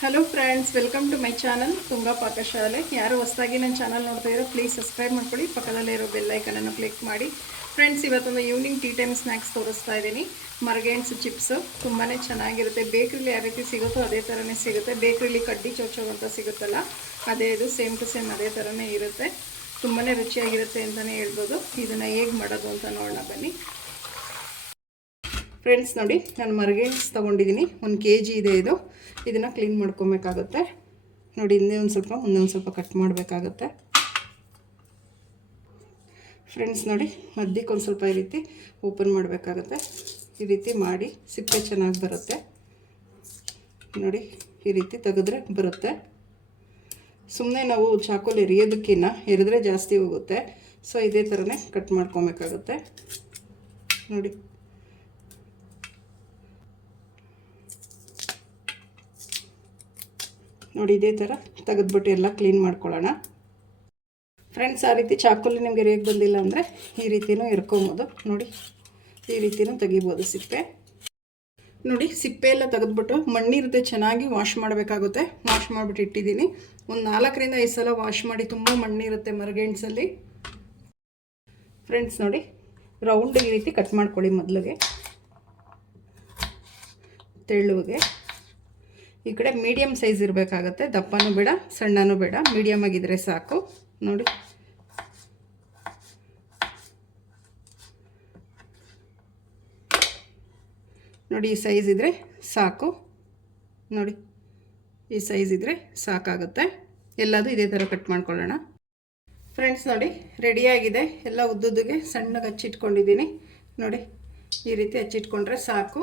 Hello friends, welcome to my channel Tunga Pakashale. ಯಾರು ಹೊಸದಾಗಿ ನನ್ನ ಚಾನಲ್ ನೋಡ್ತಾ ಇರೋ ಪ್ಲೀಸ್ ಸಬ್ಸ್ಕ್ರೈಬ್ ಮಾಡ್ಕೊಳ್ಳಿ, ಪಕ್ಕದಲ್ಲೇ ಇರೋ ಬೆಲ್ ಐಕನನ್ನು ಕ್ಲಿಕ್ ಮಾಡಿ. ಫ್ರೆಂಡ್ಸ್, ಇವತ್ತೊಂದು ಈವ್ನಿಂಗ್ ಟೀ ಟೈಮ್ ಸ್ನ್ಯಾಕ್ಸ್ ತೋರಿಸ್ತಾ ಇದ್ದೀನಿ. ಮರ್ಗೆಂಟ್ಸ್ ಚಿಪ್ಸು ತುಂಬಾ ಚೆನ್ನಾಗಿರುತ್ತೆ. ಬೇಕ್ರಿಲಿ ಯಾವ ರೀತಿ ಸಿಗುತ್ತೋ ಅದೇ ಥರನೇ ಸಿಗುತ್ತೆ. ಬೇಕ್ರಿಲಿ ಕಡ್ಡಿ ಚೋಚೋ ಅಂತ ಸಿಗುತ್ತಲ್ಲ, ಅದೇ ಇದು ಸೇಮ್ ಟು ಸೇಮ್ ಅದೇ ಥರನೇ ಇರುತ್ತೆ. ತುಂಬಾ ರುಚಿಯಾಗಿರುತ್ತೆ ಅಂತಲೇ ಹೇಳ್ಬೋದು. ಇದನ್ನು ಹೇಗೆ ಮಾಡೋದು ಅಂತ ನೋಡೋಣ ಬನ್ನಿ. ಫ್ರೆಂಡ್ಸ್ ನೋಡಿ, ನಾನು ಮರ್ಗೆಂಟ್ಸ್ ತೊಗೊಂಡಿದ್ದೀನಿ. 1 kg ಇದೆ ಇದು. ಇದನ್ನು ಕ್ಲೀನ್ ಮಾಡ್ಕೊಬೇಕಾಗುತ್ತೆ. ನೋಡಿ, ಮುಂದೆ ಒಂದು ಸ್ವಲ್ಪ ಕಟ್ ಮಾಡಬೇಕಾಗುತ್ತೆ. ಫ್ರೆಂಡ್ಸ್ ನೋಡಿ, ಮಧ್ಯಕ್ಕೆ ಒಂದು ಸ್ವಲ್ಪ ಈ ರೀತಿ ಓಪನ್ ಮಾಡಬೇಕಾಗುತ್ತೆ. ಈ ರೀತಿ ಮಾಡಿ ಸಿಪ್ಪೆ ಚೆನ್ನಾಗಿ ಬರುತ್ತೆ. ನೋಡಿ, ಈ ರೀತಿ ತೆಗೆದ್ರೆ ಬರುತ್ತೆ. ಸುಮ್ಮನೆ ನಾವು ಚಾಕುಲಿ ಎರಿದ್ರೆ ಜಾಸ್ತಿ ಹೋಗುತ್ತೆ. ಸೊ ಇದೇ ಥರನೇ ಕಟ್ ಮಾಡ್ಕೊಬೇಕಾಗುತ್ತೆ. ನೋಡಿ, ಇದೇ ಥರ ತೆಗೆದ್ಬಿಟ್ಟು ಎಲ್ಲ ಕ್ಲೀನ್ ಮಾಡ್ಕೊಳ್ಳೋಣ. ಫ್ರೆಂಡ್ಸ್, ಆ ರೀತಿ ಚಾಕುಲಿ ನಿಮಗೆ ಹೇಗೆ ಬಂದಿಲ್ಲ ಅಂದರೆ ಈ ರೀತಿಯೂ ಇರ್ಕೊಬೋದು. ನೋಡಿ, ಈ ರೀತಿಯೂ ತೆಗಿಬೋದು ಸಿಪ್ಪೆ. ನೋಡಿ, ಸಿಪ್ಪೆ ಎಲ್ಲ ತೆಗೆದ್ಬಿಟ್ಟು ಮಣ್ಣಿರುತ್ತೆ ಚೆನ್ನಾಗಿ ವಾಶ್ ಮಾಡಬೇಕಾಗುತ್ತೆ. ವಾಶ್ ಮಾಡಿಬಿಟ್ಟು ಇಟ್ಟಿದ್ದೀನಿ. ಒಂದು 4 ರಿಂದ 5 ಸಲ ವಾಶ್ ಮಾಡಿ. ತುಂಬ ಮಣ್ಣಿರುತ್ತೆ ಮರ್ಗೆಂಟ್ಸಲ್ಲಿ. ಫ್ರೆಂಡ್ಸ್ ನೋಡಿ, ರೌಂಡ್ ಈ ರೀತಿ ಕಟ್ ಮಾಡ್ಕೊಳ್ಳಿ. ಮೊದಲಿಗೆ ತೆಳ್ಳುಗೆ ಈ ಕಡೆ ಮೀಡಿಯಮ್ ಸೈಜ್ ಇರಬೇಕಾಗತ್ತೆ. ದಪ್ಪನೂ ಬೇಡ, ಸಣ್ಣನೂ ಬೇಡ, ಮೀಡಿಯಮ್ ಆಗಿದ್ರೆ ಸಾಕು. ನೋಡಿ, ಈ ಸೈಜ್ ಇದ್ದರೆ ಸಾಕು. ನೋಡಿ, ಈ ಸೈಜ್ ಇದ್ದರೆ ಸಾಕಾಗುತ್ತೆ. ಎಲ್ಲದೂ ಇದೇ ಥರ ಕಟ್ ಮಾಡ್ಕೊಳ್ಳೋಣ. ಫ್ರೆಂಡ್ಸ್ ನೋಡಿ, ರೆಡಿಯಾಗಿದೆ. ಎಲ್ಲ ಉದ್ದುದ್ದಿಗೆ ಸಣ್ಣಗೆ ಹಚ್ಚಿಟ್ಕೊಂಡಿದ್ದೀನಿ. ನೋಡಿ, ಈ ರೀತಿ ಹಚ್ಚಿಟ್ಕೊಂಡ್ರೆ ಸಾಕು.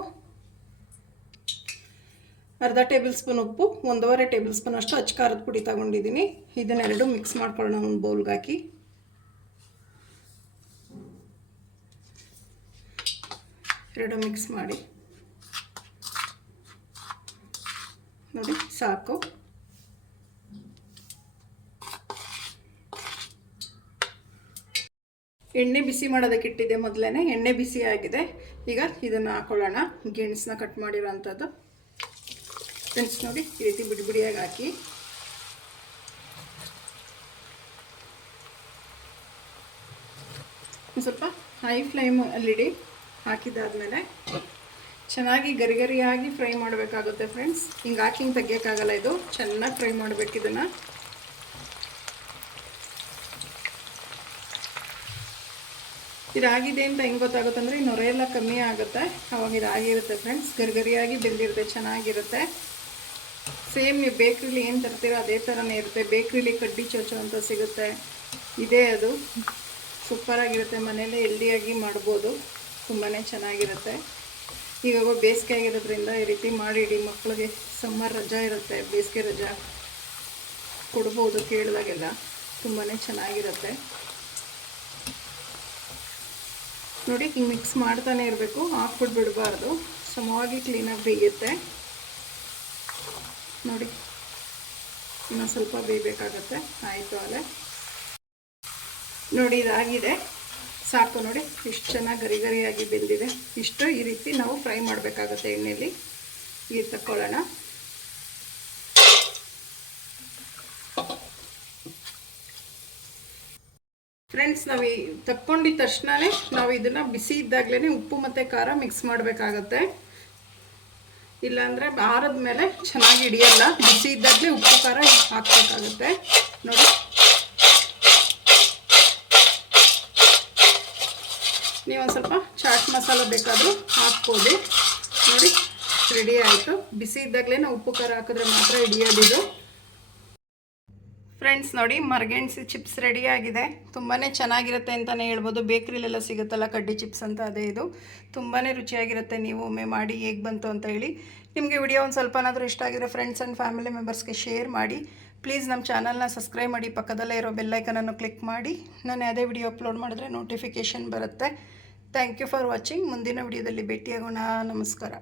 ಅರ್ಧ ಟೇಬಲ್ ಸ್ಪೂನ್ ಉಪ್ಪು, 1.5 ಟೇಬಲ್ ಸ್ಪೂನ್ ಅಷ್ಟು ಅಚ್ಚ ಖಾರದ ಪುಡಿ ತಗೊಂಡಿದ್ದೀನಿ. ಇದನ್ನೆರಡು ಮಿಕ್ಸ್ ಮಾಡ್ಕೊಳ್ಳೋಣ ಒಂದು ಬೌಲ್ಗೆ ಹಾಕಿ. ಎರಡು ಮಿಕ್ಸ್ ಮಾಡಿ. ನೋಡಿ, ಸಾಕು. ಎಣ್ಣೆ ಬಿಸಿ ಮಾಡೋದಕ್ಕೆ ಇಟ್ಟಿದ್ದೆ ಮೊದಲೇ. ಎಣ್ಣೆ ಬಿಸಿ ಆಗಿದೆ. ಈಗ ಇದನ್ನು ಹಾಕೊಳ್ಳೋಣ. ಗೆಣಸನ್ನ ಕಟ್ ಮಾಡಿರೋ ಅಂಥದ್ದು. ಫ್ರೆಂಡ್ಸ್ ನೋಡಿ, ಈ ರೀತಿ ಬಿಡಿಯಾಗಿ ಹಾಕಿ. ಒಂದು ಸ್ವಲ್ಪ ಹೈ ಫ್ಲೇಮಲ್ಲಿಡಿ. ಹಾಕಿದ್ದಾದಮೇಲೆ ಚೆನ್ನಾಗಿ ಗರಿಗರಿಯಾಗಿ ಫ್ರೈ ಮಾಡಬೇಕಾಗುತ್ತೆ. ಫ್ರೆಂಡ್ಸ್, ಹಿಂಗೆ ಹಾಕಿ ಹಿಂಗೆ ತೆಗಿಯೋಕ್ಕಾಗಲ್ಲ. ಇದು ಚೆನ್ನಾಗಿ ಫ್ರೈ ಮಾಡಬೇಕು. ಇದನ್ನು ಇದಾಗಿದೆ ಅಂತ ಹೆಂಗೆ ಗೊತ್ತಾಗುತ್ತೆ ಅಂದರೆ ಈ ನೊರೆ ಎಲ್ಲ ಕಮ್ಮಿ ಆಗುತ್ತೆ. ಅವಾಗ ಇದಾಗಿರುತ್ತೆ. ಫ್ರೆಂಡ್ಸ್, ಗರಿಗರಿಯಾಗಿ ಬೆಂದಿರುತ್ತೆ, ಚೆನ್ನಾಗಿರುತ್ತೆ. ಸೇಮ್ ನೀವು ಬೇಕ್ರಿಲಿ ಏನು ತರ್ತೀರೋ ಅದೇ ಥರನೇ ಇರುತ್ತೆ. ಬೇಕ್ರಿಲಿ ಕಡ್ಡಿ ಚೋಚೋ ಅಂತ ಸಿಗುತ್ತೆ. ಇದೇ ಅದು ಸೂಪರಾಗಿರುತ್ತೆ. ಮನೇಲೇ ಹೆಲ್ದಿಯಾಗಿ ಮಾಡ್ಬೋದು. ತುಂಬಾ ಚೆನ್ನಾಗಿರುತ್ತೆ. ಇವಾಗ ಬೇಸಿಗೆ ಆಗಿರೋದ್ರಿಂದ ಈ ರೀತಿ ಮಾಡಿಡಿ. ಮಕ್ಕಳಿಗೆ ಸಮ್ಮರ್ ರಜಾ ಇರುತ್ತೆ, ಬೇಸಿಗೆ ರಜಾ ಕೊಡ್ಬೋದು ಕೇಳಿದಾಗೆಲ್ಲ. ತುಂಬಾ ಚೆನ್ನಾಗಿರುತ್ತೆ. ನೋಡಿ, ಹಿಂಗೆ ಮಿಕ್ಸ್ ಮಾಡ್ತಾನೆ ಇರಬೇಕು. ಹಾಕ್ಬಿಟ್ಟು ಬಿಡಬಾರ್ದು. ಸಮವಾಗಿ ಕ್ಲೀನಾಗಿ ಬೇಯುತ್ತೆ. ನೋಡಿ, ಇನ್ನೂ ಸ್ವಲ್ಪ ಬೇಯಬೇಕಾಗತ್ತೆ. ಆಯಿತು ಅಲ್ಲೇ. ನೋಡಿ, ಇದಾಗಿದೆ, ಸಾಕು. ನೋಡಿ, ಇಷ್ಟು ಚೆನ್ನಾಗಿ ಗರಿಗರಿಯಾಗಿ ಬೆಂದಿದೆ. ಇಷ್ಟು ಈ ರೀತಿ ನಾವು ಫ್ರೈ ಮಾಡಬೇಕಾಗತ್ತೆ ಎಣ್ಣೆಯಲ್ಲಿ. ಇದು ತಕ್ಕೊಳ್ಳೋಣ. ಫ್ರೆಂಡ್ಸ್, ನಾವು ತಕ್ಕೊಂಡಿದ್ದ ತಕ್ಷಣವೇ ನಾವು ಇದನ್ನು ಬಿಸಿ ಇದ್ದಾಗಲೇ ಉಪ್ಪು ಮತ್ತು ಖಾರ ಮಿಕ್ಸ್ ಮಾಡಬೇಕಾಗತ್ತೆ. ಇಲ್ಲಾಂದರೆ ಆರದ ಮೇಲೆ ಚೆನ್ನಾಗಿ ಹಿಡಿಯಲ್ಲ. ಬಿಸಿ ಇದ್ದಾಗಲೇ ಉಪ್ಪು ಖಾರ ಹಾಕಬೇಕಾಗುತ್ತೆ. ನೋಡಿ, ನೀವೊಂದು ಸ್ವಲ್ಪ ಚಾಟ್ ಮಸಾಲ ಬೇಕಾದರೂ ಹಾಕ್ಬೋದು. ನೋಡಿ, ರೆಡಿ ಆಯಿತು. ಬಿಸಿ ಇದ್ದಾಗಲೇ ನಾವು ಉಪ್ಪು ಖಾರ ಹಾಕಿದ್ರೆ ಮಾತ್ರ ಹಿಡಿಯೋದಿದು. ಫ್ರೆಂಡ್ಸ್ ನೋಡಿ, ಮರ್ಗೆಂಟ್ಸ್ ಚಿಪ್ಸ್ ರೆಡಿಯಾಗಿದೆ. ತುಂಬಾ ಚೆನ್ನಾಗಿರುತ್ತೆ ಅಂತಲೇ ಹೇಳ್ಬೋದು. ಬೇಕ್ರಿಲೆಲ್ಲ ಸಿಗುತ್ತಲ್ಲ ಕಡ್ಡಿ ಚಿಪ್ಸ್ ಅಂತ, ಅದೇ ಇದು. ತುಂಬಾ ರುಚಿಯಾಗಿರುತ್ತೆ. ನೀವು ಒಮ್ಮೆ ಮಾಡಿ ಹೇಗೆ ಬಂತು ಅಂತ ಹೇಳಿ. ನಿಮಗೆ ವಿಡಿಯೋ ಒಂದು ಸ್ವಲ್ಪನಾದರೂ ಇಷ್ಟ ಆಗಿರೋ ಫ್ರೆಂಡ್ಸ್ ಆ್ಯಂಡ್ ಫ್ಯಾಮಿಲಿ ಮೆಂಬರ್ಸ್ಗೆ ಶೇರ್ ಮಾಡಿ. ಪ್ಲೀಸ್ ನಮ್ಮ ಚಾನಲ್ನ ಸಬ್ಸ್ಕ್ರೈಬ್ ಮಾಡಿ, ಪಕ್ಕದಲ್ಲೇ ಇರೋ ಬೆಲ್ಲೈಕನನ್ನು ಕ್ಲಿಕ್ ಮಾಡಿ. ನಾನು ಯಾವುದೇ ವಿಡಿಯೋ ಅಪ್ಲೋಡ್ ಮಾಡಿದ್ರೆ ನೋಟಿಫಿಕೇಷನ್ ಬರುತ್ತೆ. Thank you for watching. ಮುಂದಿನ ವಿಡಿಯೋದಲ್ಲಿ ಭೇಟಿಯಾಗೋಣ. ನಮಸ್ಕಾರ.